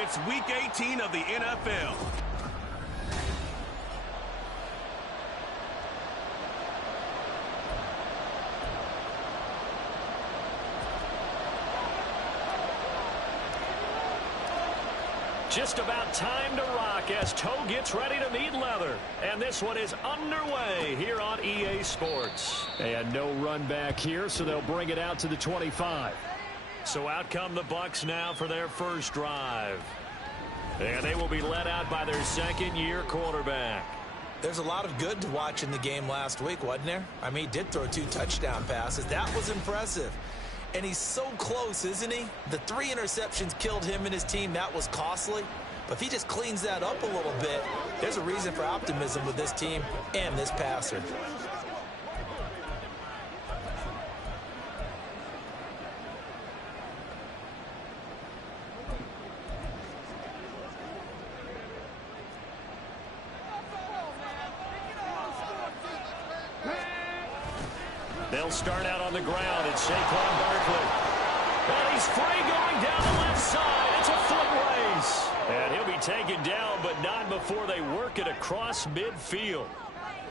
It's Week 18 of the NFL. Just about time to rock as toe gets ready to meet leather. And this one is underway here on EA Sports. And no run back here, so they'll bring it out to the 25. So out come the Bucs now for their first drive. And they will be led out by their second-year quarterback. There's a lot of good to watch in the game last week, wasn't there? I mean, he did throw 2 touchdown passes. That was impressive. And he's so close, isn't he? The 3 interceptions killed him and his team. That was costly. But if he just cleans that up a little bit, there's a reason for optimism with this team and this passer. They'll start out on the ground. It's Saquon Barkley. And he's free going down the left side. It's a foot race. And he'll be taken down, but not before they work it across midfield.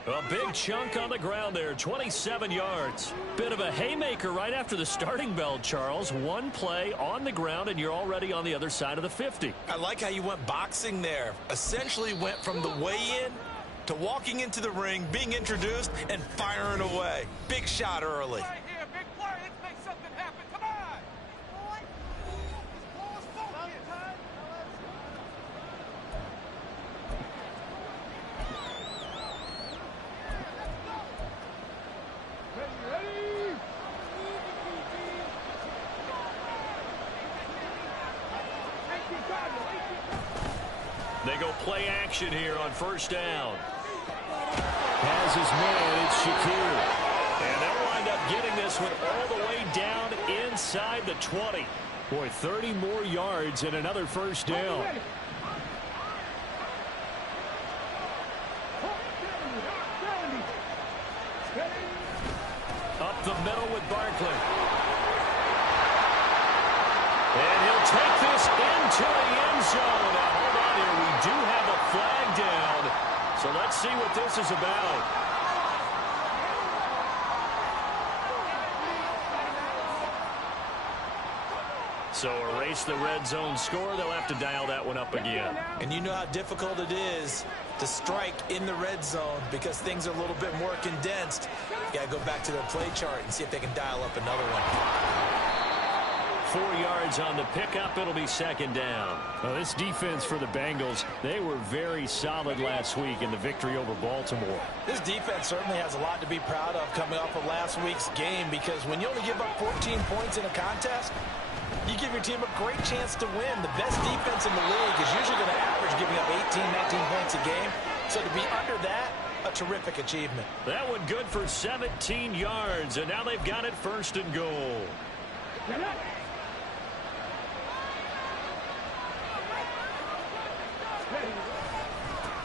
A big chunk on the ground there, 27 yards. Bit of a haymaker right after the starting bell, Charles. One play on the ground, and you're already on the other side of the 50. I like how you went boxing there. Essentially went from the weigh-in to walking into the ring, being introduced, and firing away. Big shot early. Right here, big play. Let's make something happen. Come on. They go play action here on first down. Has his man, it's Shakir. And they'll wind up getting this one all the way down inside the 20. Boy, 30 more yards and another first down. Up the middle with Barkley. And he'll take this into the end zone. Now, hold on here. We do have a flag down. So let's see what this is about. So erase the red zone score. They'll have to dial that one up again. And you know how difficult it is to strike in the red zone because things are a little bit more condensed. You got to go back to their play chart and see if they can dial up another one. 4 yards on the pickup. It'll be second down. Well, this defense for the Bengals, they were very solid last week in the victory over Baltimore. This defense certainly has a lot to be proud of coming off of last week's game because when you only give up 14 points in a contest, you give your team a great chance to win. The best defense in the league is usually going to average giving up 18, 19 points a game. So to be under that, a terrific achievement. That one good for 17 yards, and now they've got it first and goal.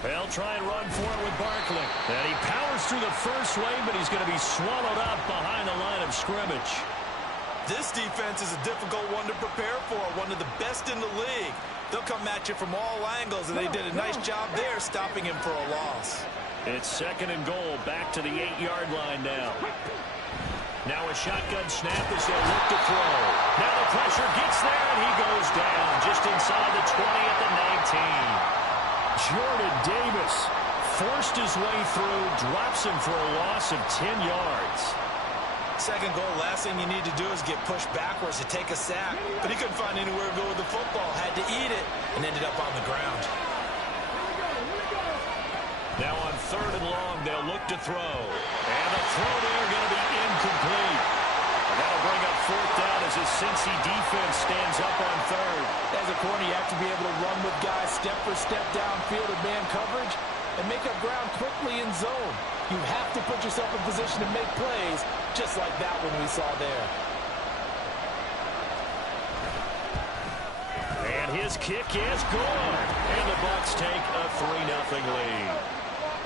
They'll try and run for it with Barkley. And he powers through the first wave, but he's going to be swallowed up behind the line of scrimmage. This defense is a difficult one to prepare for, one of the best in the league. They'll come at you from all angles, and they did a nice job there stopping him for a loss. It's second and goal, back to the 8-yard line now. Now a shotgun snap as they look to throw. Now the pressure gets there, and he goes down just inside the 20 at the 19. Jordan Davis forced his way through, drops him for a loss of 10 yards. Second goal, last thing you need to do is get pushed backwards to take a sack. But he couldn't find anywhere to go with the football, had to eat it, and ended up on the ground. Now on third and long, they'll look to throw. And the throw there going to be incomplete. And that'll bring up fourth down as his Cincy defense stands up on third. As a corner, you have to be able to run with guys step for step downfield in man coverage and make up ground quickly in zone. You have to put yourself in position to make plays, just like that one we saw there. And his kick is good. And the Bucs take a 3-0 lead.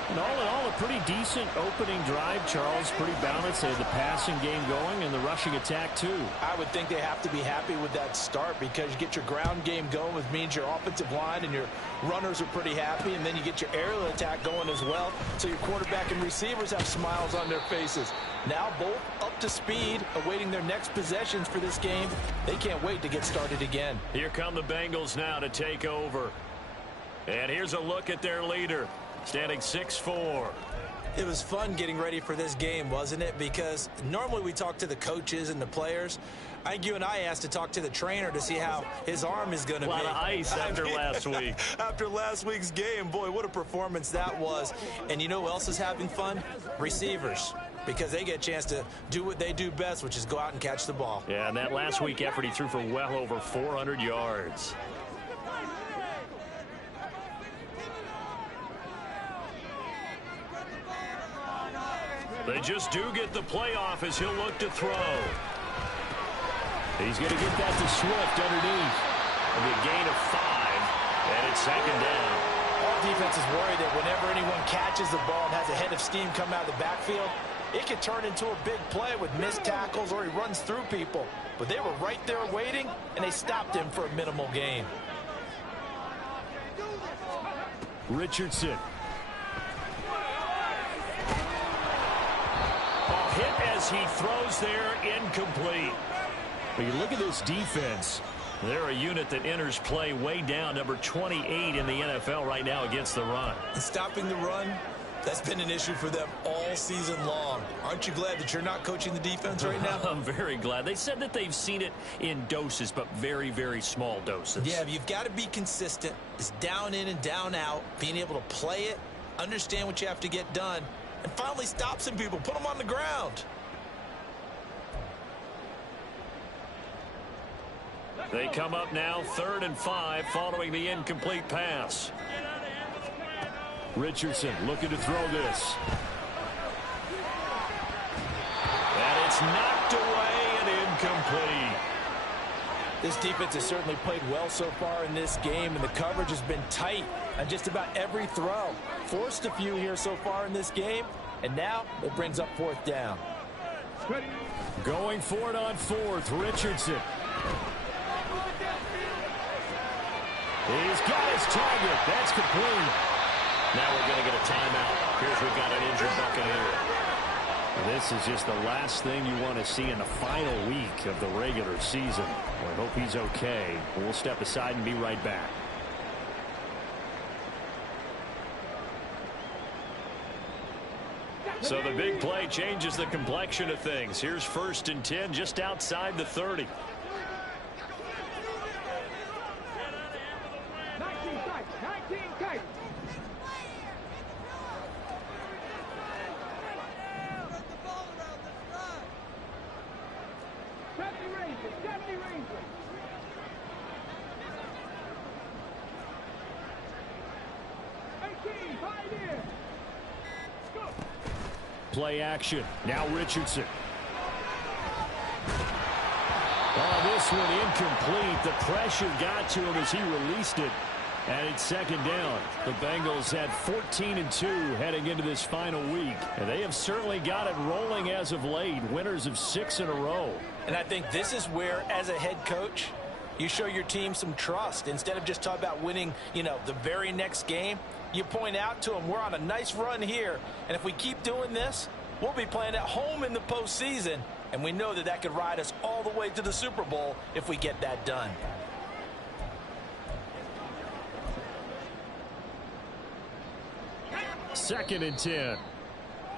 And all in all, a pretty decent opening drive, Charles. Pretty balanced. They had the passing game going and the rushing attack, too. I would think they have to be happy with that start because you get your ground game going, which means your offensive line and your runners are pretty happy, and then you get your aerial attack going as well, so your quarterback and receivers have smiles on their faces. Now both up to speed, awaiting their next possessions for this game. They can't wait to get started again. Here come the Bengals now to take over. And here's a look at their leader, standing 6'4". It was fun getting ready for this game, wasn't it? Because normally we talk to the coaches and the players. I think you and I asked to talk to the trainer to see how his arm is going to be. A lot of ice after last week. After last week's game, boy, what a performance that was. And you know who else is having fun? Receivers. Because they get a chance to do what they do best, which is go out and catch the ball. Yeah, and that last week effort, he threw for well over 400 yards. They just do get the playoff as he'll look to throw. He's going to get that to Swift underneath. A gain of 5, and it's second down. All defense is worried that whenever anyone catches the ball and has a head of steam come out of the backfield, it could turn into a big play with missed tackles or he runs through people. But they were right there waiting, and they stopped him for a minimal gain. Richardson. Hit as he throws there, incomplete. But you look at this defense. They're a unit that enters play way down, number 28 in the NFL right now against the run. And stopping the run, that's been an issue for them all season long. Aren't you glad that you're not coaching the defense right now? I'm very glad. They said that they've seen it in doses, but very, very small doses. Yeah, you've got to be consistent. It's down in and down out, being able to play it, understand what you have to get done, and finally stop some people, put them on the ground. They come up now 3rd and 5 following the incomplete pass. Richardson looking to throw this. And it's knocked away and incomplete. This defense has certainly played well so far in this game, and the coverage has been tight on just about every throw. Forced a few here so far in this game, and now it brings up 4th down. Going for it on 4th, Richardson. He's got his target. That's complete. Now we're going to get a timeout. Here's we've got an injured Buccaneer. This is just the last thing you want to see in the final week of the regular season. I hope he's okay. We'll step aside and be right back. So the big play changes the complexion of things. Here's 1st and 10 just outside the 30. Play action. Now Richardson. Oh, this one incomplete. The pressure got to him as he released it. And it's 2nd down. The Bengals had 14-2 heading into this final week. And they have certainly got it rolling as of late. Winners of 6 in a row. And I think this is where, as a head coach, you show your team some trust. Instead of just talking about winning, the very next game, you point out to them, we're on a nice run here. And if we keep doing this, we'll be playing at home in the postseason. And we know that that could ride us all the way to the Super Bowl if we get that done. Second and 10.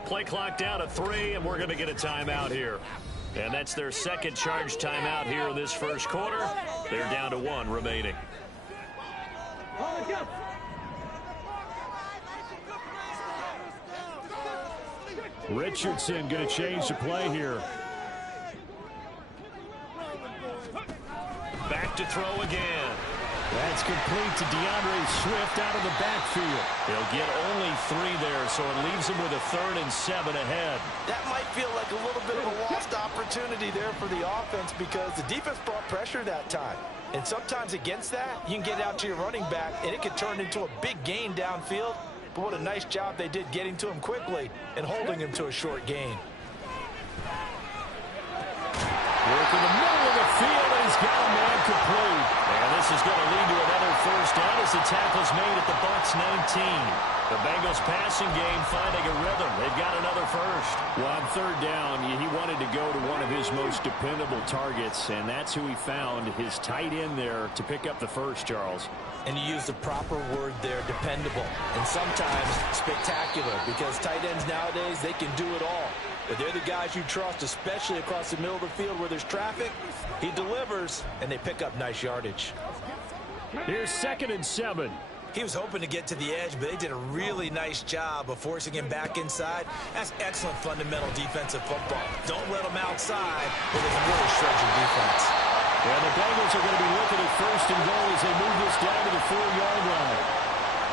Play clock down to 3, and we're going to get a timeout here. And that's their second charge timeout here in this first quarter. They're down to 1 remaining. Richardson going to change the play here. Back to throw again. That's complete to DeAndre Swift out of the backfield. He'll get only 3 there, so it leaves him with a 3rd and 7 ahead. That might feel like a little bit of a lost opportunity there for the offense because the defense brought pressure that time. And sometimes against that, you can get out to your running back, and it could turn into a big gain downfield. But what a nice job they did getting to him quickly and holding him to a short gain. Work in the middle of the field, and he's got a man complete. And this is going to lead to another first down as the tackle's made at the Bucs 19. The Bengals passing game finding a rhythm. They've got another first. Well, on third down, he wanted to go to one of his most dependable targets, and that's who he found, his tight end there, to pick up the first, Charles. And you use the proper word there, dependable, and sometimes spectacular, because tight ends nowadays, they can do it all. But they're the guys you trust, especially across the middle of the field where there's traffic. He delivers, and they pick up nice yardage. Here's 2nd and 7. He was hoping to get to the edge, but they did a really nice job of forcing him back inside. That's excellent fundamental defensive football. Don't let him outside, but they can really shred your defense. And the Bengals are going to be looking at 1st and goal as they move this down to the 4-yard line.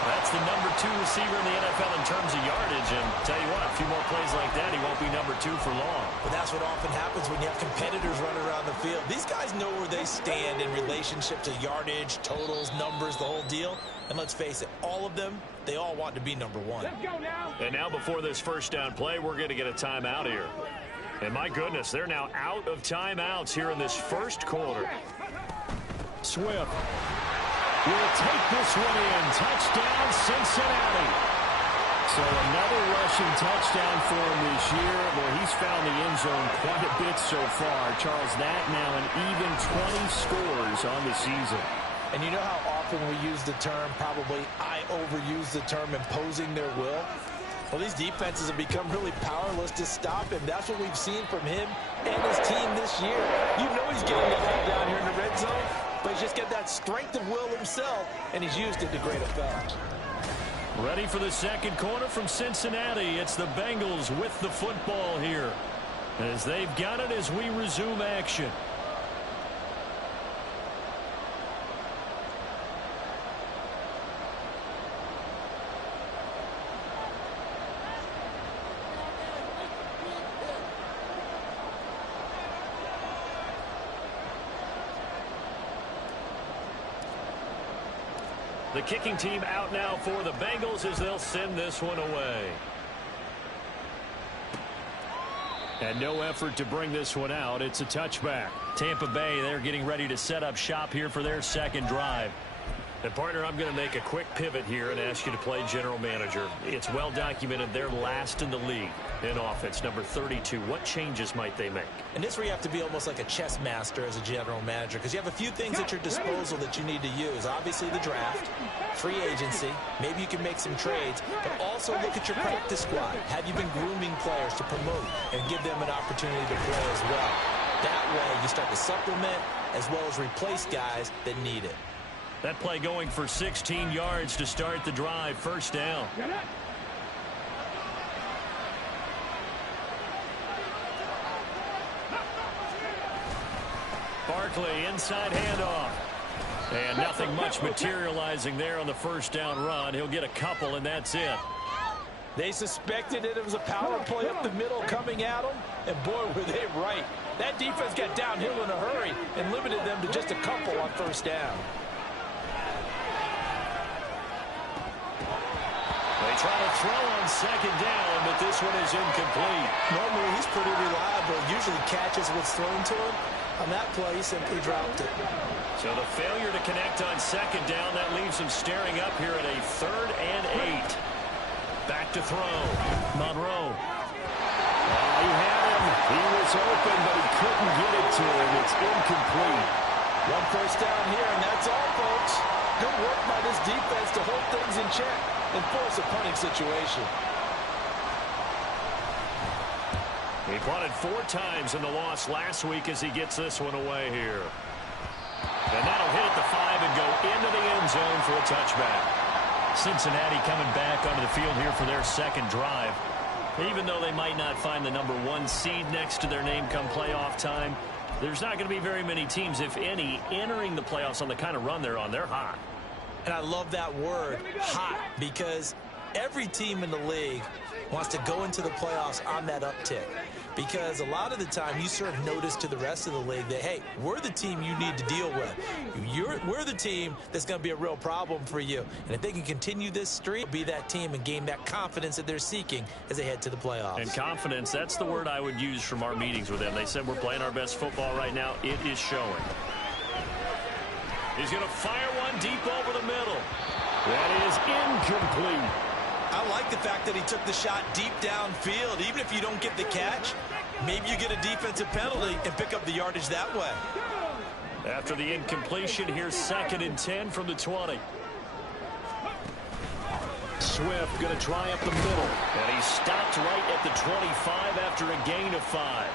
That's the number 2 receiver in the NFL in terms of yardage. And tell you what, a few more plays like that, he won't be number 2 for long. But that's what often happens when you have competitors running around the field. These guys know where they stand in relationship to yardage, totals, numbers, the whole deal. And let's face it, all of them, they all want to be number 1. Let's go now. And now before this first down play, we're going to get a timeout here. And my goodness, they're now out of timeouts here in this first quarter. Swift will take this one in. Touchdown, Cincinnati. So another rushing touchdown for him this year. Well, he's found the end zone quite a bit so far. Charles, that now an even 20 scores on the season. And you know how often we use the term, probably I overuse the term, imposing their will? Well, these defenses have become really powerless to stop him. That's what we've seen from him and his team this year. You know he's getting the ball down here in the red zone, but he's just got that strength of will himself, and he's used it to great effect. Ready for the second quarter from Cincinnati. It's the Bengals with the football here, as they've got it as we resume action. The kicking team out now for the Bengals as they'll send this one away. And no effort to bring this one out. It's a touchback. Tampa Bay, they're getting ready to set up shop here for their second drive. And, partner, I'm going to make a quick pivot here and ask you to play general manager. It's well documented they're last in the league in offense, number 32. What changes might they make? And this is where you have to be almost like a chess master as a general manager, because you have a few things at your disposal that you need to use. Obviously the draft, free agency, maybe you can make some trades, but also look at your practice squad. Have you been grooming players to promote and give them an opportunity to play as well? That way you start to supplement as well as replace guys that need it. That play going for 16 yards to start the drive. First down. Barkley, inside handoff. And nothing much materializing there on the first down run. He'll get a couple, and that's it. They suspected it was a power play up the middle coming at them, and boy, were they right. That defense got downhill in a hurry and limited them to just a couple on first down. They try to throw on second down, but this one is incomplete. Normally, he's pretty reliable. Usually catches what's thrown to him. On that play, he simply dropped it. So the failure to connect on second down, that leaves him staring up here at a 3rd and 8. Back to throw. Monroe. He had him. He was open, but he couldn't get it to him. It's incomplete. One first down here, and that's all, folks. Good work by this defense to hold things in check and force a punting situation. He punted 4 times in the loss last week as he gets this one away here. And that'll hit at the 5 and go into the end zone for a touchback. Cincinnati coming back onto the field here for their second drive. Even though they might not find the number 1 seed next to their name come playoff time, there's not going to be very many teams, if any, entering the playoffs on the kind of run they're on. They're hot. And I love that word, hot, because every team in the league wants to go into the playoffs on that uptick. because a lot of the time you serve notice to the rest of the league that, hey, we're the team you need to deal with. We're the team that's going to be a real problem for you. And if they can continue this streak, be that team and gain that confidence that they're seeking as they head to the playoffs. And confidence, that's the word I would use from our meetings with them. They said we're playing our best football right now. It is showing. He's going to fire one deep over the middle. That is incomplete. I like the fact that he took the shot deep downfield. Even if you don't get the catch, maybe you get a defensive penalty and pick up the yardage that way. After the incompletion, here's 2nd and 10 from the 20. Swift going to try up the middle. And he stopped right at the 25 after a gain of 5.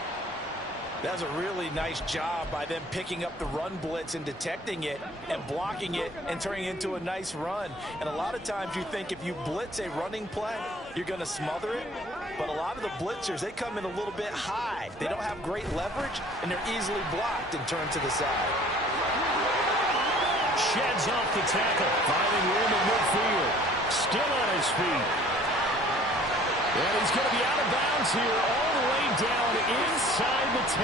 That was a really nice job by them picking up the run blitz and detecting it and blocking it and turning it into a nice run. And a lot of times you think if you blitz a running play, you're going to smother it. But a lot of the blitzers, they come in a little bit high. They don't have great leverage, and they're easily blocked and turned to the side. Sheds off the tackle, finding room in midfield. Still on his feet. And he's going to be out of bounds here, all the way down inside the 10.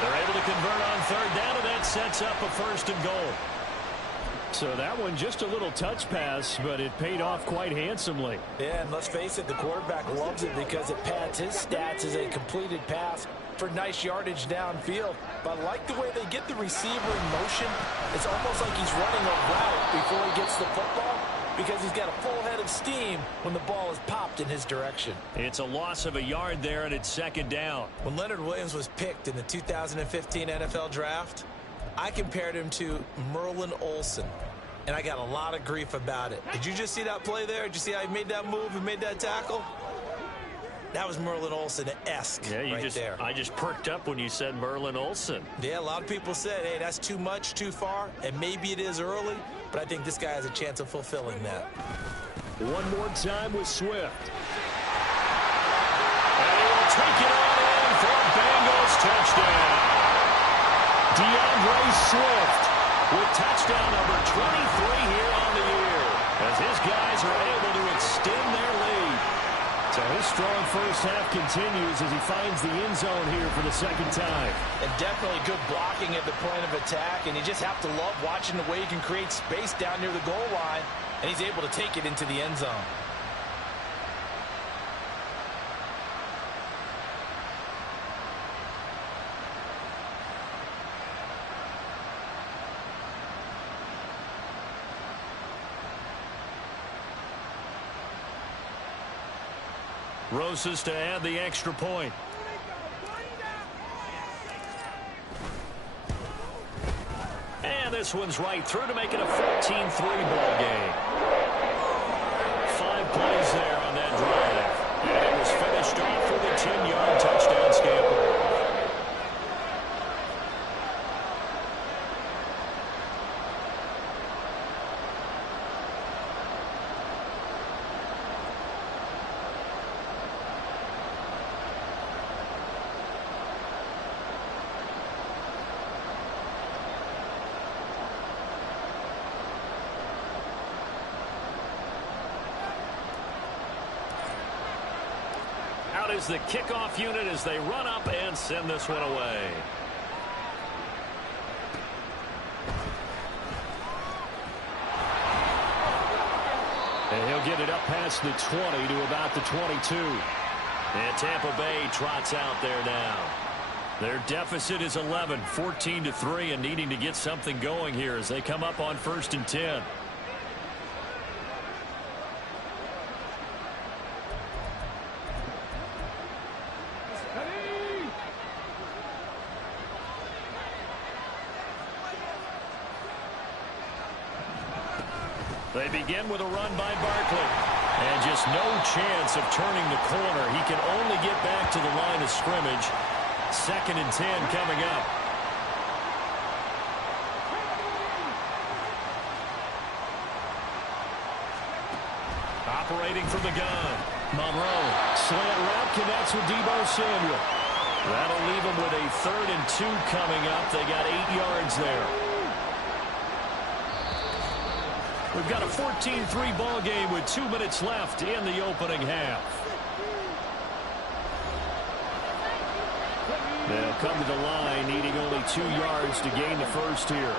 They're able to convert on 3rd down, and that sets up a 1st and goal. So that one just a little touch pass, but it paid off quite handsomely. Yeah, and let's face it, the quarterback loves it because it pads his stats as a completed pass for nice yardage downfield. But I like the way they get the receiver in motion. It's almost like he's running a route before he gets the football, because he's got a full head of steam when the ball is popped in his direction. It's a loss of a yard there, and it's 2nd down. When Leonard Williams was picked in the 2015 NFL Draft, I compared him to Merlin Olsen, and I got a lot of grief about it. Did you just see that play there? Did you see how he made that move and made that tackle? That was Merlin Olsen-esque there. I just perked up when you said Merlin Olsen. Yeah, a lot of people said, hey, that's too much, too far, and maybe it is early, but I think this guy has a chance of fulfilling that. One more time with Swift. And he will take it on in for a Bengals touchdown. DeAndre Swift with touchdown number 23 here on the year, as his guys are able to extend their lead. So his strong first half continues as he finds the end zone here for the 2nd time. And definitely good blocking at the point of attack, and you just have to love watching the way he can create space down near the goal line, and he's able to take it into the end zone. Rosas to add the extra point. And this one's right through to make it a 14-3 ball game. 5 plays there on that drive. And it was finished off with a 10-yard touchdown scamper. Out is the kickoff unit as they run up and send this one away. And he'll get it up past the 20 to about the 22. And Tampa Bay trots out there now. Their deficit is 11, 14-3, and needing to get something going here as they come up on 1st and 10. They begin with a run by Barkley. And just no chance of turning the corner. He can only get back to the line of scrimmage. 2nd and 10 coming up. Operating from the gun. Monroe. Slant route connects with Deebo Samuel. That'll leave them with a 3rd and 2 coming up. They got 8 yards there. We've got a 14-3 ball game with 2 minutes left in the opening half. They'll come to the line, needing only 2 yards to gain the first here.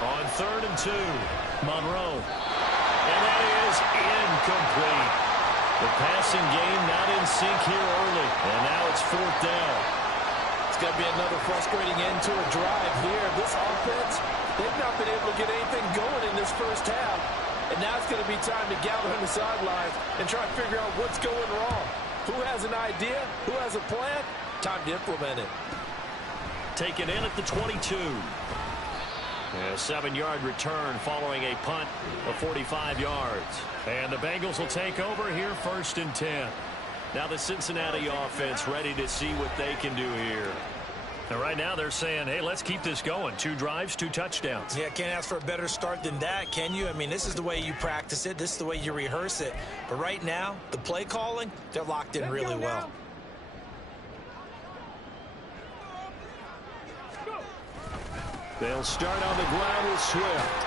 On 3rd and 2, Monroe. And that is incomplete. The passing game not in sync here early. And now it's 4th down. It's going to be another frustrating end to a drive here. This offense, they've not been able to get anything going in this first half. And now it's going to be time to gather on the sidelines and try to figure out what's going wrong. Who has an idea? Who has a plan? Time to implement it. Taken in at the 22. A 7-yard return following a punt of 45 yards. And the Bengals will take over here 1st and 10. Now the Cincinnati offense ready to see what they can do here. And right now they're saying, hey, let's keep this going. 2 drives, 2 touchdowns. Yeah, can't ask for a better start than that, can you? I mean, this is the way you practice it. This is the way you rehearse it. But right now, the play calling, they're locked in really well. They'll start on the ground with Swift.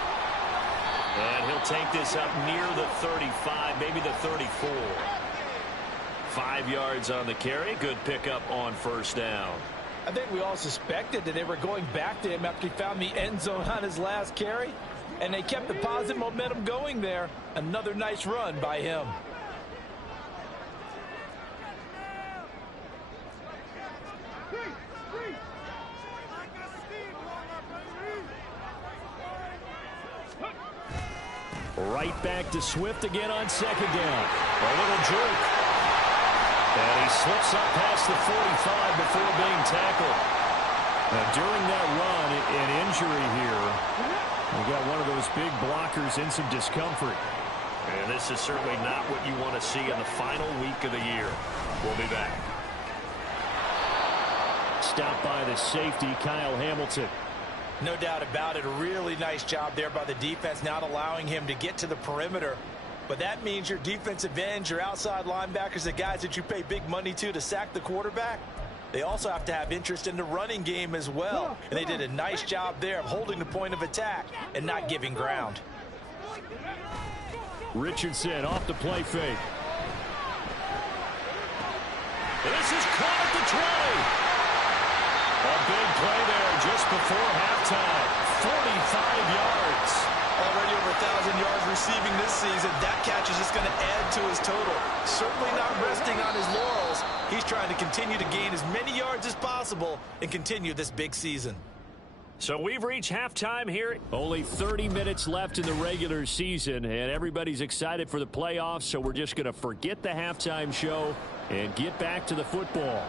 And he'll take this up near the 35, maybe the 34. 5 yards on the carry. Good pickup on 1st down. I think we all suspected that they were going back to him after he found the end zone on his last carry. And they kept the positive momentum going there. Another nice run by him. Right back to Swift again on 2nd down. A little jerk. And he slips up past the 45 before being tackled. Now, during that run, an injury here. We got one of those big blockers in some discomfort. And this is certainly not what you want to see in the final week of the year. We'll be back. Stopped by the safety, Kyle Hamilton. No doubt about it. A really nice job there by the defense, not allowing him to get to the perimeter. But that means your defensive ends, your outside linebackers, the guys that you pay big money to sack the quarterback, they also have to have interest in the running game as well. And they did a nice job there of holding the point of attack and not giving ground. Richardson off the play fake. This is caught at the 20. A big play there just before halftime. 45 yards. Already over 1,000 yards receiving this season. That catch is just going to add to his total. Certainly not resting on his laurels. He's trying to continue to gain as many yards as possible and continue this big season. So we've reached halftime here. Only 30 minutes left in the regular season, and everybody's excited for the playoffs, so we're just going to forget the halftime show and get back to the football.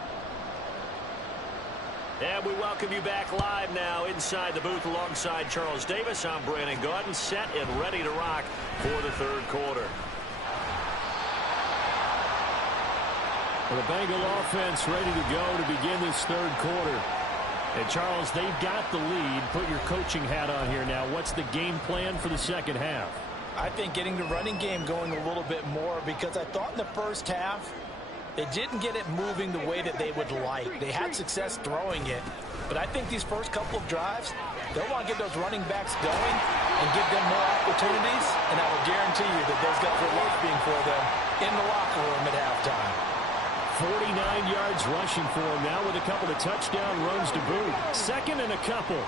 And we welcome you back live now inside the booth alongside Charles Davis. I'm Brandon Gaudin, set and ready to rock for the 3rd quarter. Well, the Bengal offense ready to go to begin this 3rd quarter. And, Charles, they've got the lead. Put your coaching hat on here now. What's the game plan for the 2nd half? I think getting the running game going a little bit more, because I thought in the first half they didn't get it moving the way that they would like. They had success throwing it. But I think these first couple of drives, they'll want to get those running backs going and give them more opportunities. And I will guarantee you that those guys are looking for them in the locker room at halftime. 49 yards rushing for him now with a couple of touchdown runs to boot. 2nd and a couple.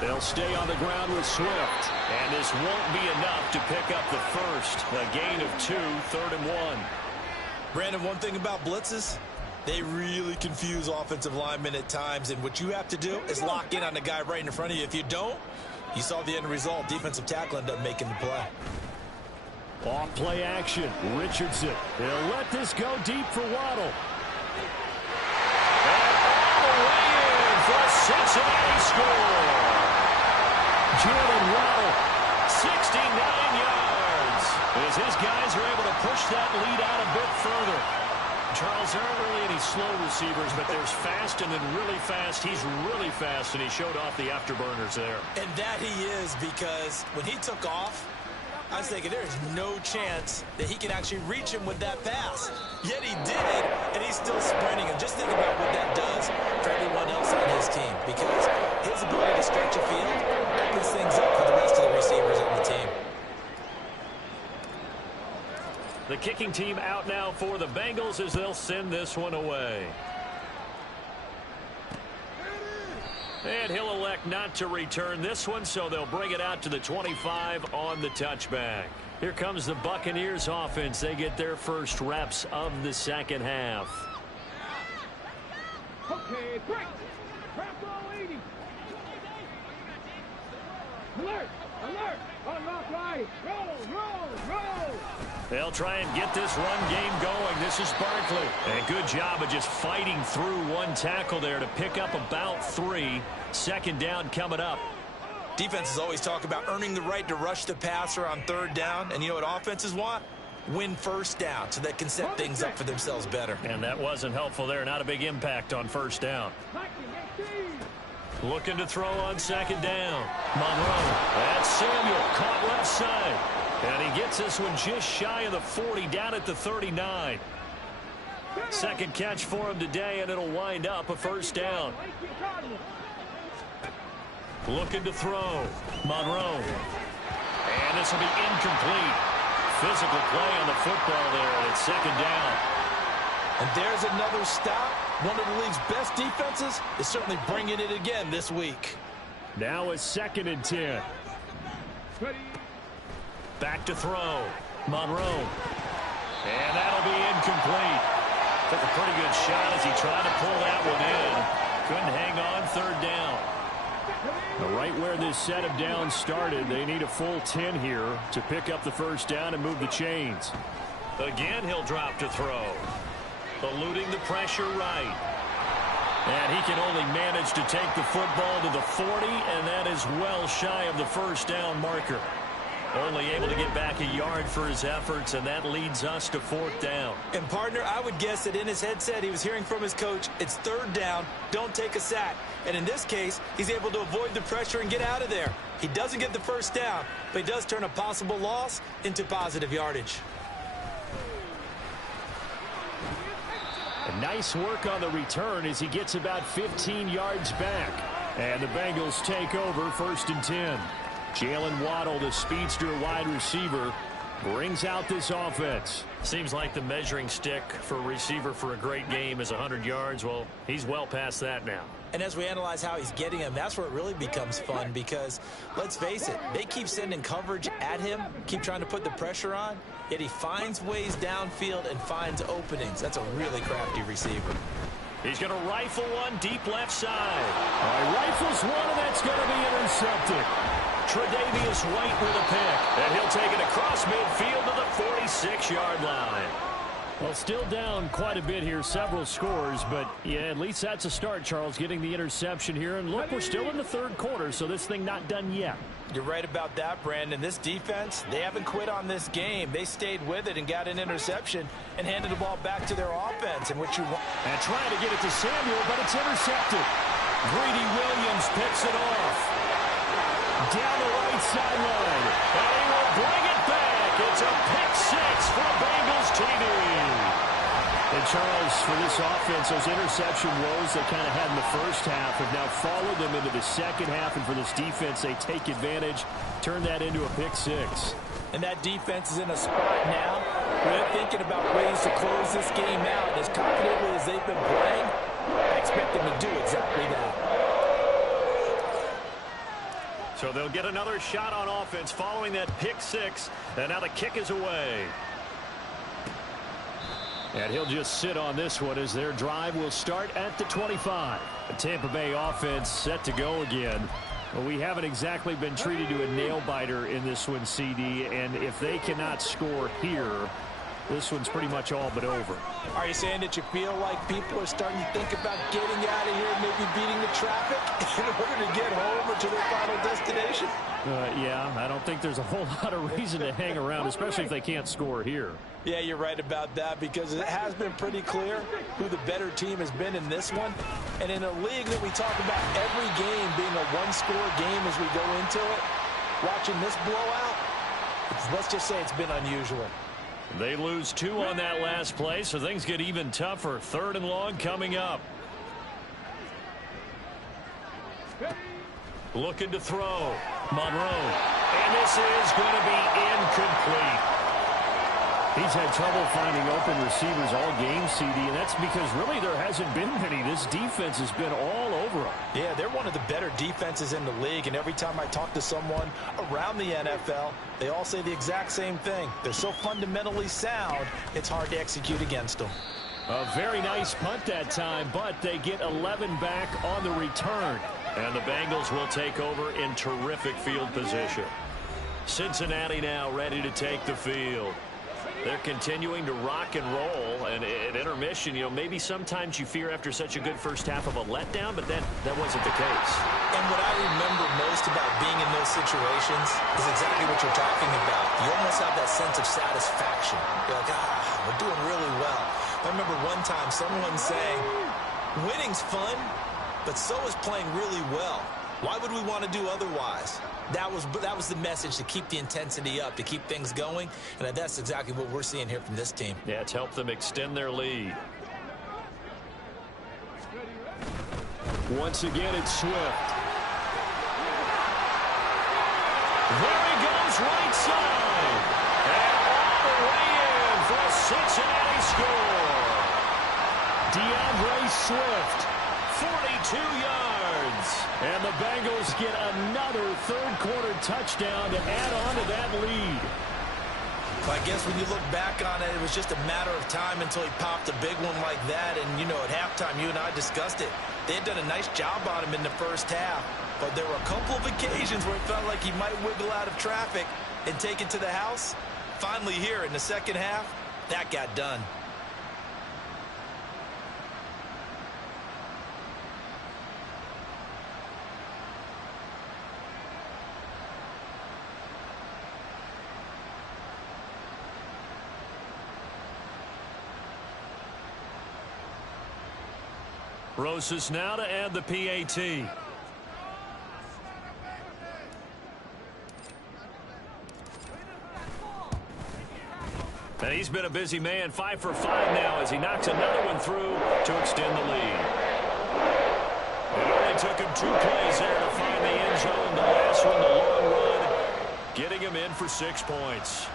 They'll stay on the ground with Swift. And this won't be enough to pick up the first. A gain of 2, 3rd and 1. Brandon, one thing about blitzes, they really confuse offensive linemen at times. And what you have to do is lock in on the guy right in front of you. If you don't, you saw the end result. Defensive tackle ended up making the play. Off play action. Richardson. They'll let this go deep for Waddle. And all the way in for a Cincinnati score. Jalen Waddle, 69 yards. As his guys are able to push that lead out a bit further. Charles, there aren't really any slow receivers, but there's fast and then really fast. He's really fast, and he showed off the afterburners there. And that he is, because when he took off, I was thinking there's no chance that he can actually reach him with that pass. Yet he did, and he's still sprinting. And just think about what that does for everyone else on his team, because his ability to stretch a field opens things up for the rest of the receivers on the team. The kicking team out now for the Bengals as they'll send this one away. And he'll elect not to return this one, so they'll bring it out to the 25 on the touchback. Here comes the Buccaneers offense. They get their first reps of the second half. Okay, break. Craft all 80. Alert! Alert! On rock right. Roll! They'll try and get this run game going. This is Barkley. And good job of just fighting through one tackle there to pick up about 3. Second down coming up. Defenses always talk about earning the right to rush the passer on third down. And you know what offenses want? Win first down so they can set things up for themselves better. And that wasn't helpful there. Not a big impact on first down. Looking to throw on second down. Monroe. That's Samuel. Caught left side. And he gets this one just shy of the 40, down at the 39. Second catch for him today, and it'll wind up a first down. Looking to throw. Monroe. And this will be incomplete. Physical play on the football there, and it's second down. And there's another stop. One of the league's best defenses is certainly bringing it again this week. Now a 2nd and 10. Back to throw. Monroe. And that'll be incomplete. Took a pretty good shot as he tried to pull that one in. Couldn't hang on third down. Right where this set of downs started, they need a full 10 here to pick up the first down and move the chains. Again, he'll drop to throw. Eluding the pressure right. And he can only manage to take the football to the 40, and that is well shy of the first down marker. Only able to get back a yard for his efforts, and that leads us to 4th down. And, partner, I would guess that in his headset he was hearing from his coach, it's third down, don't take a sack. And in this case, he's able to avoid the pressure and get out of there. He doesn't get the first down, but he does turn a possible loss into positive yardage. A nice work on the return as he gets about 15 yards back. And the Bengals take over 1st and 10. Jalen Waddle, the speedster wide receiver, brings out this offense. Seems like the measuring stick for a receiver for a great game is 100 yards. Well, he's well past that now. And as we analyze how he's getting him, that's where it really becomes fun because, let's face it, they keep sending coverage at him, keep trying to put the pressure on, yet he finds ways downfield and finds openings. That's a really crafty receiver. He's going to rifle one deep left side. Rifles one, and that's going to be intercepted. Tre'Davious White with a pick. And he'll take it across midfield to the 46-yard line. Well, still down quite a bit here, several scores, but yeah, at least that's a start, Charles, getting the interception here. And look, we're still in the 3rd quarter, so this thing not done yet. You're right about that, Brandon. This defense, they haven't quit on this game. They stayed with it and got an interception and handed the ball back to their offense. And what you want. And trying to get it to Samuel, but it's intercepted. Greedy Williams picks it off. Down the right sideline. And he will bring it back. It's a pick 6 for Bengals TD. And Charles, for this offense, those interception woes they kind of had in the first half have now followed them into the second half. And for this defense, they take advantage, turn that into a pick 6. And that defense is in a spot now where they're thinking about ways to close this game out. As confidently as they've been playing, I expect them to do exactly that. So they'll get another shot on offense following that pick 6. And now the kick is away. And he'll just sit on this one as their drive will start at the 25. The Tampa Bay offense set to go again. Well, we haven't exactly been treated to a nail-biter in this one, CD. And if they cannot score here, this one's pretty much all but over. Are you saying that you feel like people are starting to think about getting out of here, maybe beating the traffic in order to get home or to their final destination? Yeah, I don't think there's a whole lot of reason to hang around, especially if they can't score here. Yeah, you're right about that because it has been pretty clear who the better team has been in this one. And in a league that we talk about every game being a one-score game as we go into it, watching this blowout, let's just say it's been unusual. They lose 2 on that last play, so things get even tougher. 3rd and long coming up. Looking to throw. Monroe. And this is going to be incomplete. He's had trouble finding open receivers all game, CD, and that's because really there hasn't been many. This defense has been all over him. Yeah, they're one of the better defenses in the league, and every time I talk to someone around the NFL, they all say the exact same thing. They're so fundamentally sound, it's hard to execute against them. A very nice punt that time, but they get 11 back on the return. And the Bengals will take over in terrific field position. Cincinnati now ready to take the field. They're continuing to rock and roll, and at intermission, you know, maybe sometimes you fear after such a good first half of a letdown, but that wasn't the case. And what I remember most about being in those situations is exactly what you're talking about. You almost have that sense of satisfaction. You're like, we're doing really well. I remember one time someone saying, winning's fun, but so is playing really well. Why would we want to do otherwise? That was the message, to keep the intensity up, to keep things going, and that's exactly what we're seeing here from this team. Yeah, it's helped them extend their lead. Once again, it's Swift. There he goes, right side. And all the way in for a Cincinnati score. DeAndre Swift, 42 yards. and the Bengals get another third-quarter touchdown to add on to that lead. I guess when you look back on it, it was just a matter of time until he popped a big one like that. And, you know, at halftime, you and I discussed it. They had done a nice job on him in the first half. But there were a couple of occasions where it felt like he might wiggle out of traffic and take it to the house. Finally here in the second half, that got done. Rosas now to add the PAT. And he's been a busy man, 5 for 5 now as he knocks another one through to extend the lead. It only took him 2 plays there to find the end zone. The last one, the long run, getting him in for 6 points.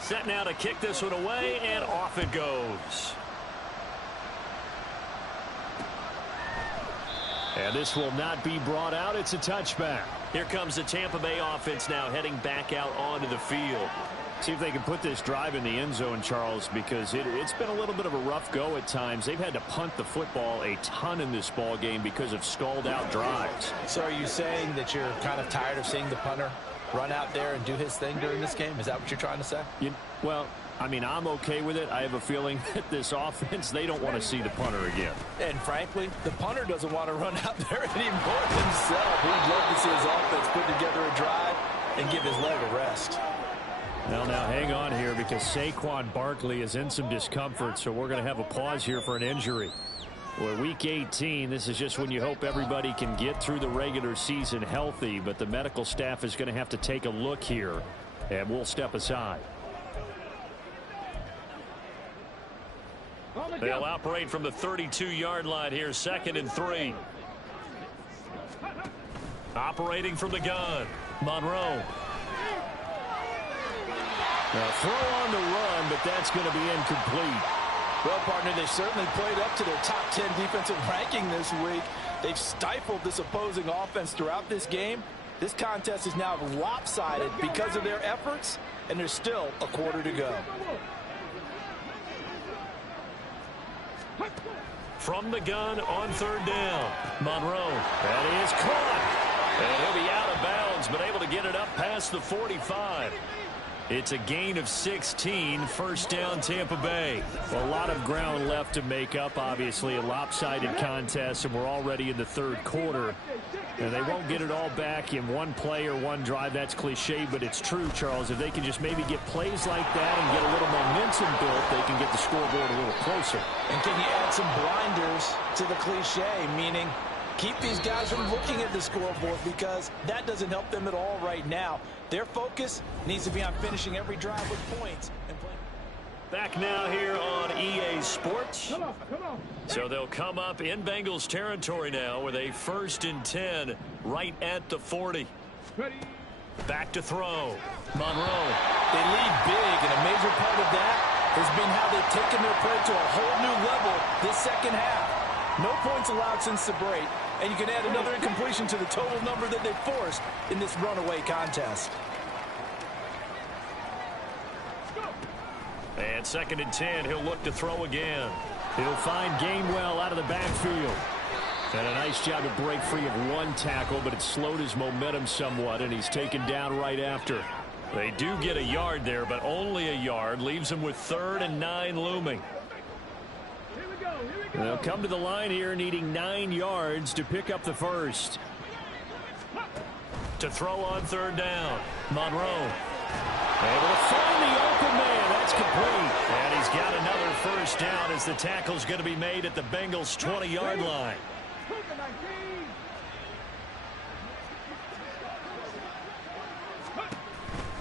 Set now to kick this one away, and off it goes. And this will not be brought out. It's a touchback. Here comes the Tampa Bay offense now heading back out onto the field. See if they can put this drive in the end zone, Charles, because it's been a little bit of a rough go at times. They've had to punt the football a ton in this ball game because of stalled-out drives. So are you saying that you're kind of tired of seeing the punter run out there and do his thing during this game? Is that what you're trying to say? Well, I mean, I'm okay with it. I have a feeling that this offense, they don't want to see the punter again. And frankly, the punter doesn't want to run out there anymore himself. He'd love to see his offense put together a drive and give his leg a rest. Well, now hang on here because Saquon Barkley is in some discomfort, so we're going to have a pause here for an injury. Well, Week 18, this is just when you hope everybody can get through the regular season healthy, but the medical staff is going to have to take a look here, and we'll step aside. They'll operate from the 32-yard line here, 2nd and 3. Operating from the gun, Monroe. Now throw on the run, but that's going to be incomplete. Well, partner, they certainly played up to their top 10 defensive ranking this week. They've stifled this opposing offense throughout this game. This contest is now lopsided because of their efforts, and there's still a quarter to go. From the gun on 3rd down, Monroe. That is caught. And he'll be out of bounds, but able to get it up past the 45. It's a gain of 16, 1st down Tampa Bay. Well, a lot of ground left to make up, obviously, a lopsided contest, and we're already in the 3rd quarter. And they won't get it all back in one play or one drive. That's cliche, but it's true, Charles. If they can just maybe get plays like that and get a little momentum built, they can get the scoreboard a little closer. And can you add some blinders to the cliche, meaning Keep these guys from looking at the scoreboard because that doesn't help them at all right now. Their focus needs to be on finishing every drive with points. Back now here on EA Sports. Come on. So they'll come up in Bengals territory now with a 1st and 10 right at the 40. Ready. Back to throw. Monroe. They lead big, and a major part of that has been how they've taken their play to a whole new level this second half. No points allowed since the break, and you can add another incompletion to the total number that they forced in this runaway contest. And 2nd and 10, he'll look to throw again. He'll find Gainwell out of the backfield. And a nice job to break free of one tackle, but it slowed his momentum somewhat, and he's taken down right after. They do get a yard there, but only a yard. Leaves him with 3rd and 9 looming. Here we go. They'll come to the line here needing 9 yards to pick up the first. To throw on 3rd down. Monroe. Able to find the open man. That's complete. And he's got another 1st down as the tackle's going to be made at the Bengals' 20-yard line.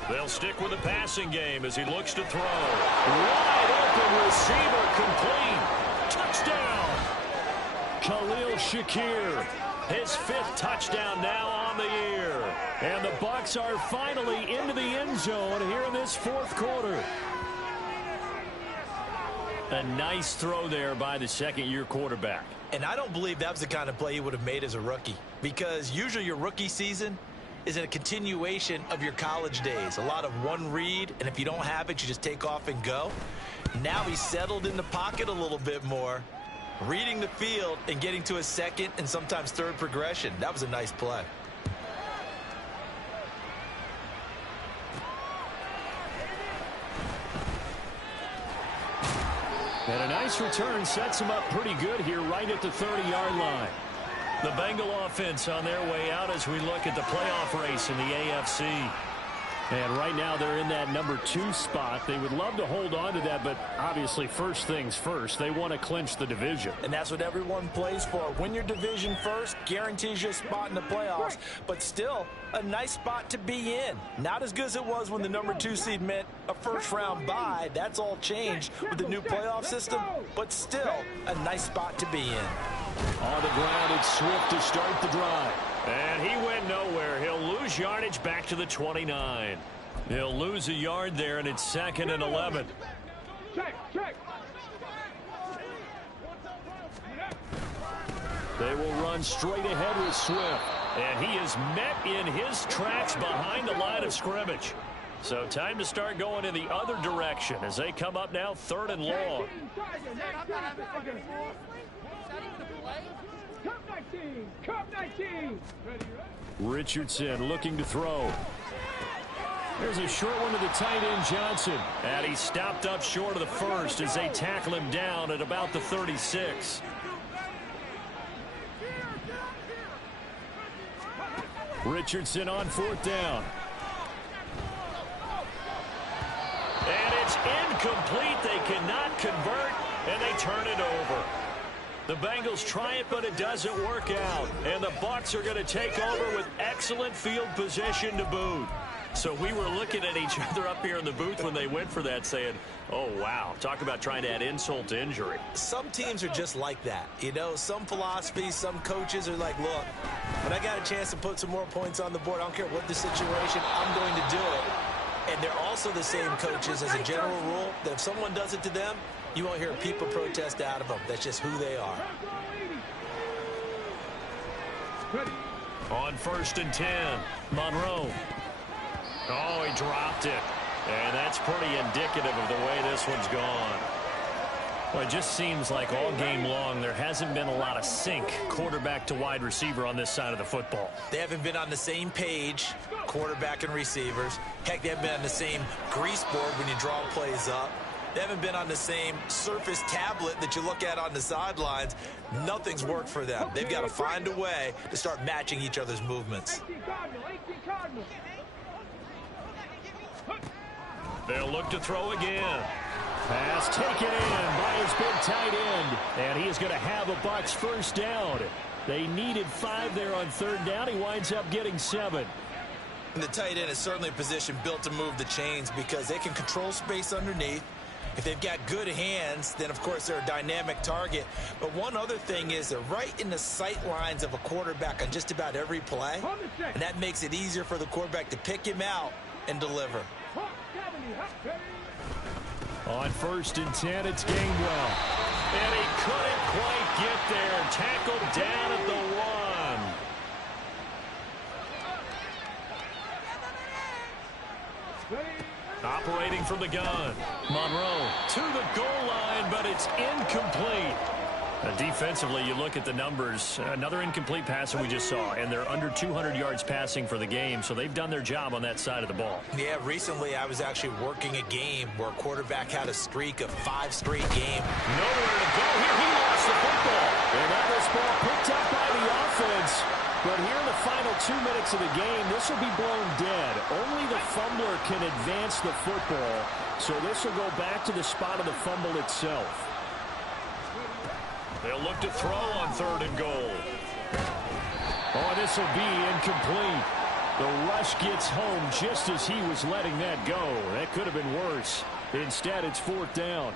They'll stick with the passing game as he looks to throw. Wide open receiver complete. Touchdown. Khalil Shakir. His 5th touchdown now on the year. And the Bucs are finally into the end zone here in this 4th quarter. A nice throw there by the 2nd-year quarterback. And I don't believe that was the kind of play he would have made as a rookie, because usually your rookie season is a continuation of your college days. A lot of one read, and if you don't have it, you just take off and go. Now he's settled in the pocket a little bit more, reading the field and getting to a 2nd and sometimes 3rd progression. That was a nice play. And a nice return sets him up pretty good here right at the 30-yard line. The Bengal offense on their way out as we look at the playoff race in the AFC. And right now they're in that number 2 spot. They would love to hold on to that, but obviously first things first. They want to clinch the division. And that's what everyone plays for. Win your division first, guarantees you a spot in the playoffs, but still a nice spot to be in. Not as good as it was when the number 2 seed meant a first-round bye. That's all changed with the new playoff system, but still a nice spot to be in. On the ground, it's Swift to start the drive. And he went nowhere. He'll lose yardage back to the 29. He'll lose a yard there, and it's 2nd and 11. Check. They will run straight ahead with Swift. And he is met in his tracks behind the line of scrimmage. So time to start going in the other direction as they come up now 3rd and long. Cup 19. Richardson looking to throw. There's a short one to the tight end, Johnson. And he stopped up short of the 1st as they tackle him down at about the 36. Richardson on 4th down. And it's incomplete. They cannot convert, and they turn it over. The Bengals try it, but it doesn't work out. And the Bucs are going to take over with excellent field position to boot. So we were looking at each other up here in the booth when they went for that saying, oh, wow, talk about trying to add insult to injury. Some teams are just like that. You know, some philosophies, some coaches are like, look, when I got a chance to put some more points on the board, I don't care what the situation, I'm going to do it. And they're also the same coaches as a general rule that if someone does it to them, you won't hear people protest out of them. That's just who they are. On 1st and 10, Monroe. Oh, he dropped it. And that's pretty indicative of the way this one's gone. Well, it just seems like all game long there hasn't been a lot of sync quarterback to wide receiver on this side of the football. They haven't been on the same page, quarterback and receivers. Heck, they haven't been on the same grease board when you draw plays up. They haven't been on the same surface tablet that you look at on the sidelines. Nothing's worked for them. They've got to find a way to start matching each other's movements. They'll look to throw again. Pass taken in by his big tight end. And he is going to have a Bucs 1st down. They needed 5 there on 3rd down. He winds up getting 7. And the tight end is certainly a position built to move the chains because they can control space underneath. If they've got good hands, then, of course, they're a dynamic target. But one other thing is they're right in the sight lines of a quarterback on just about every play. And that makes it easier for the quarterback to pick him out and deliver. On 1st and 10, it's Gainwell. And he couldn't quite get there. Tackled down at the 1. Operating from the gun. Monroe to the goal line, but it's incomplete. Defensively, you look at the numbers. Another incomplete pass that we just saw, and they're under 200 yards passing for the game, so they've done their job on that side of the ball. Yeah, recently I was actually working a game where a quarterback had a streak of 5 straight games. Nowhere to go here. He lost the football. And that was ball picked up by the offense. But here in the final 2 minutes of the game, this will be blown dead. Only the fumbler can advance the football, so this will go back to the spot of the fumble itself. They'll look to throw on 3rd and goal. Oh, this will be incomplete. The rush gets home just as he was letting that go. That could have been worse. Instead, it's 4th down.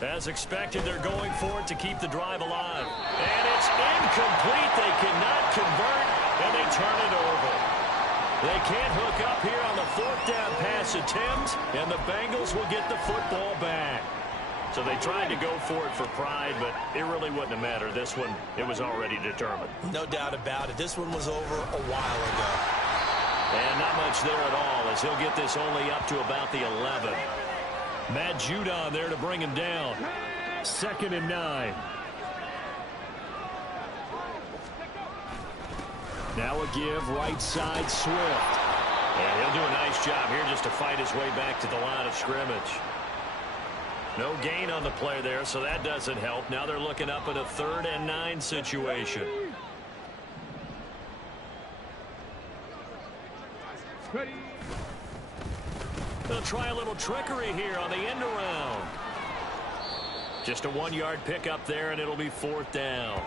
As expected, they're going for it to keep the drive alive. And it's incomplete. They cannot convert, and they turn it over. They can't hook up here on the 4th down pass attempt, and the Bengals will get the football back. So they tried to go for it for pride, but it really wouldn't have mattered. This one, it was already determined. No doubt about it. This one was over a while ago. And not much there at all, as he'll get this only up to about the 11. Matt Judon there to bring him down. 2nd and 9. Now a give right side Swift. And he'll do a nice job here just to fight his way back to the line of scrimmage. No gain on the play there, so that doesn't help. Now they're looking up at a 3rd and 9 situation. Ready. They'll try a little trickery here on the end around. Just a 1-yard pickup there, and it'll be 4th down.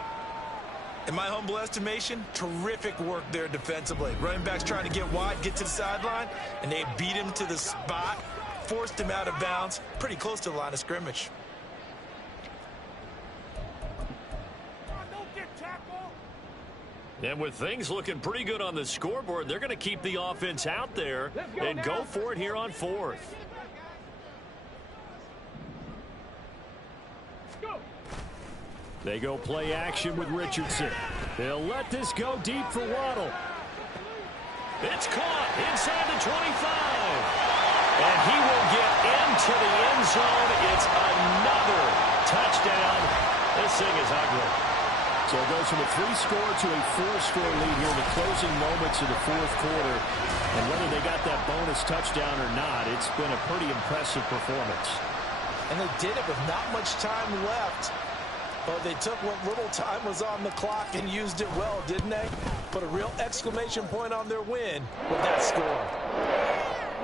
In my humble estimation, terrific work there defensively. Running backs trying to get wide, get to the sideline, and they beat him to the spot, forced him out of bounds, pretty close to the line of scrimmage. And with things looking pretty good on the scoreboard, they're going to keep the offense out there and go for it here on 4th. They go play action with Richardson. They'll let this go deep for Waddle. It's caught inside the 25. And he will get into the end zone. It's another touchdown. This thing is ugly. So it goes from a 3-score to a 4-score lead here in the closing moments of the 4th quarter. And whether they got that bonus touchdown or not, it's been a pretty impressive performance. And they did it with not much time left. But they took what little time was on the clock and used it well, didn't they? Put a real exclamation point on their win with that score.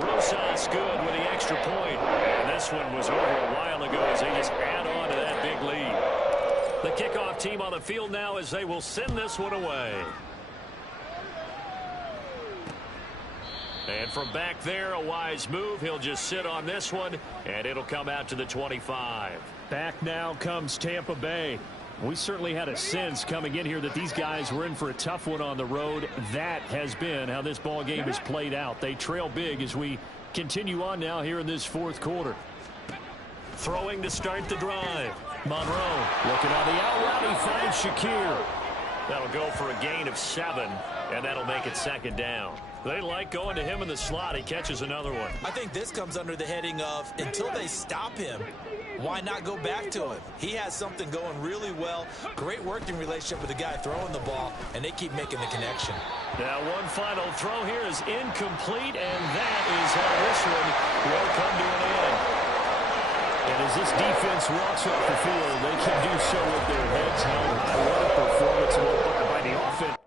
Rosas good with the extra point. And this one was over a while ago as they just add on to that big lead. The kickoff team on the field now as they will send this one away. And from back there, a wise move. He'll just sit on this one, and it'll come out to the 25. Back now comes Tampa Bay. We certainly had a sense coming in here that these guys were in for a tough one on the road. That has been how this ball game has played out. They trail big as we continue on now here in this 4th quarter. Throwing to start the drive. Monroe looking on the out route. He finds Shakir. That'll go for a gain of 7, and that'll make it 2nd down. They like going to him in the slot. He catches another one. I think this comes under the heading of until they stop him, why not go back to him? He has something going really well. Great working relationship with the guy throwing the ball, and they keep making the connection. Now one final throw here is incomplete, and that is how this one will come to an end. And as this defense walks off the field, they can do so with their heads held high. What a performance by the offense.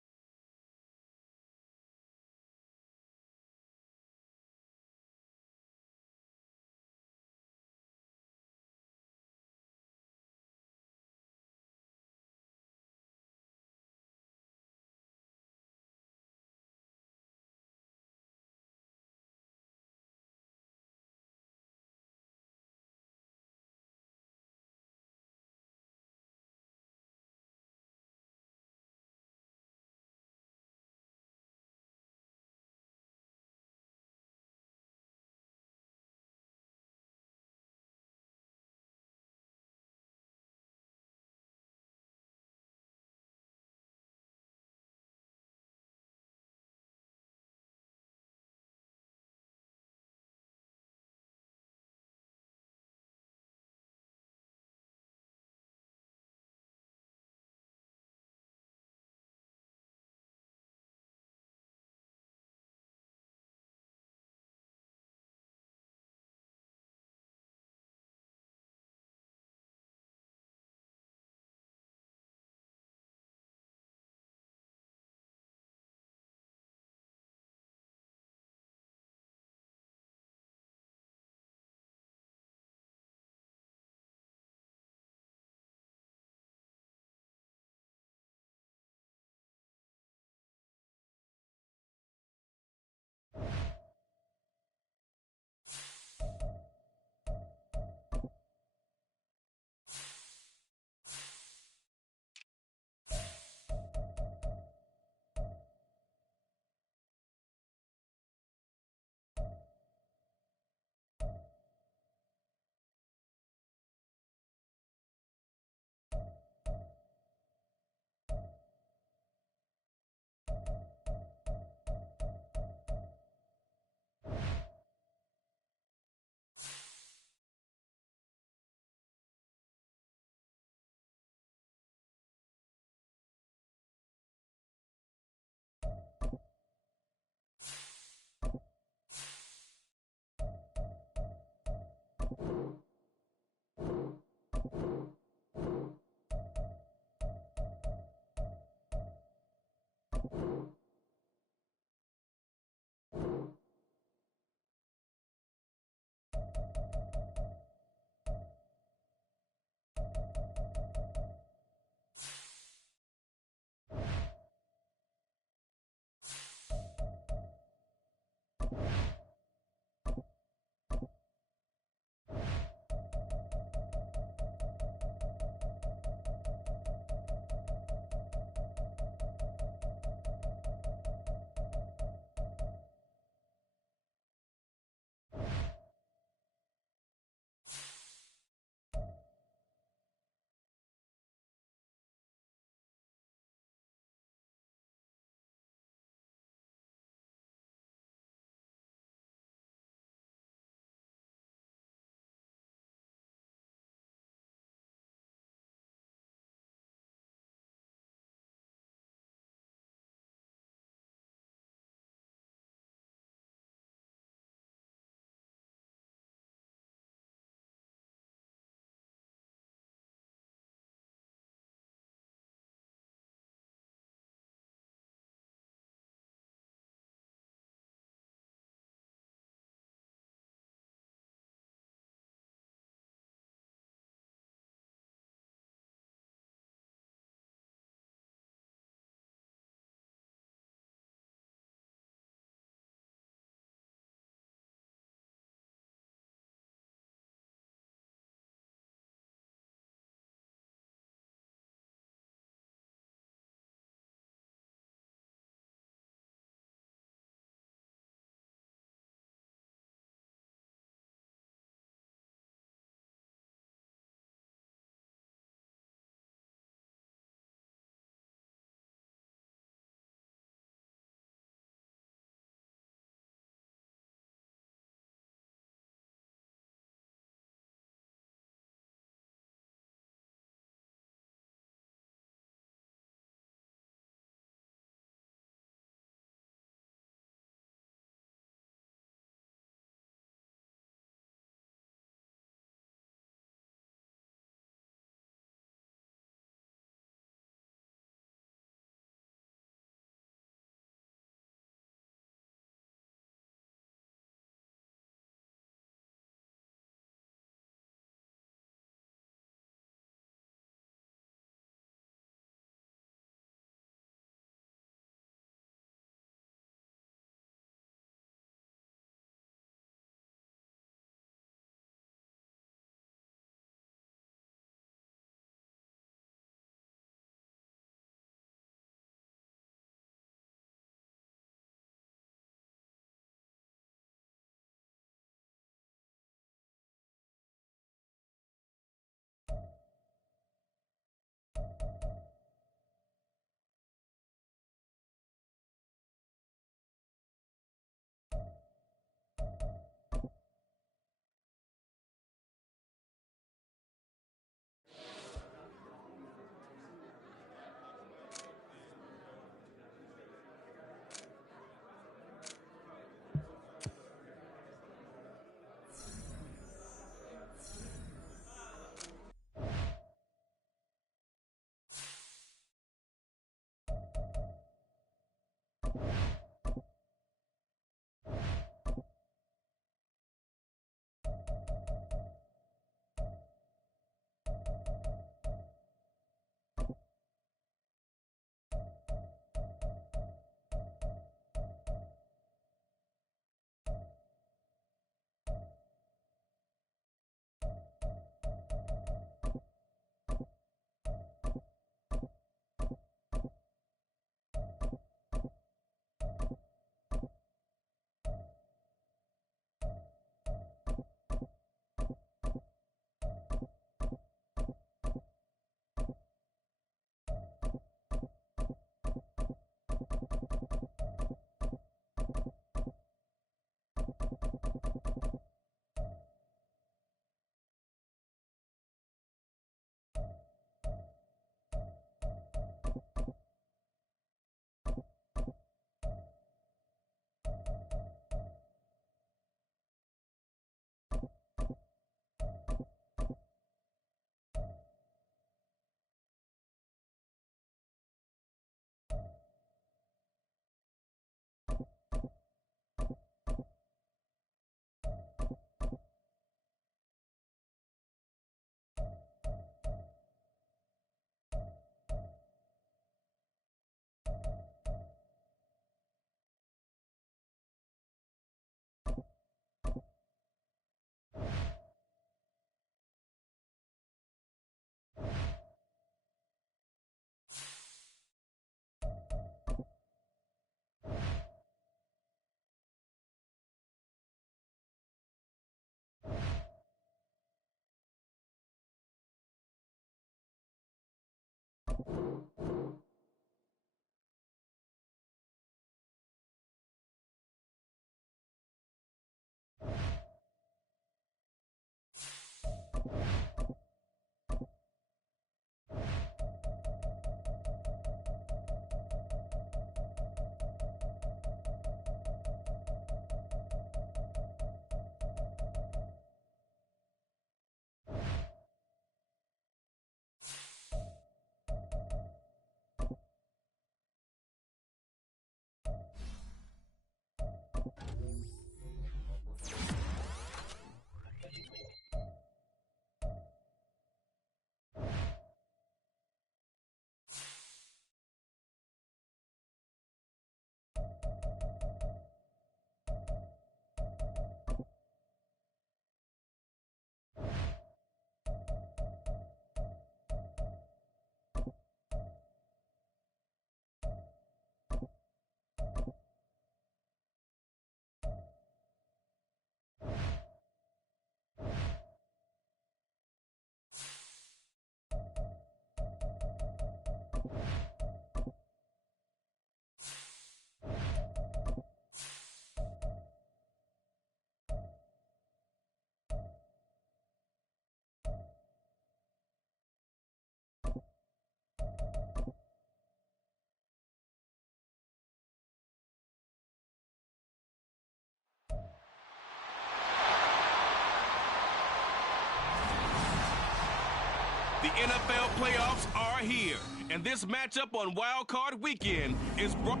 The NFL playoffs are here, and this matchup on Wild Card Weekend is brought...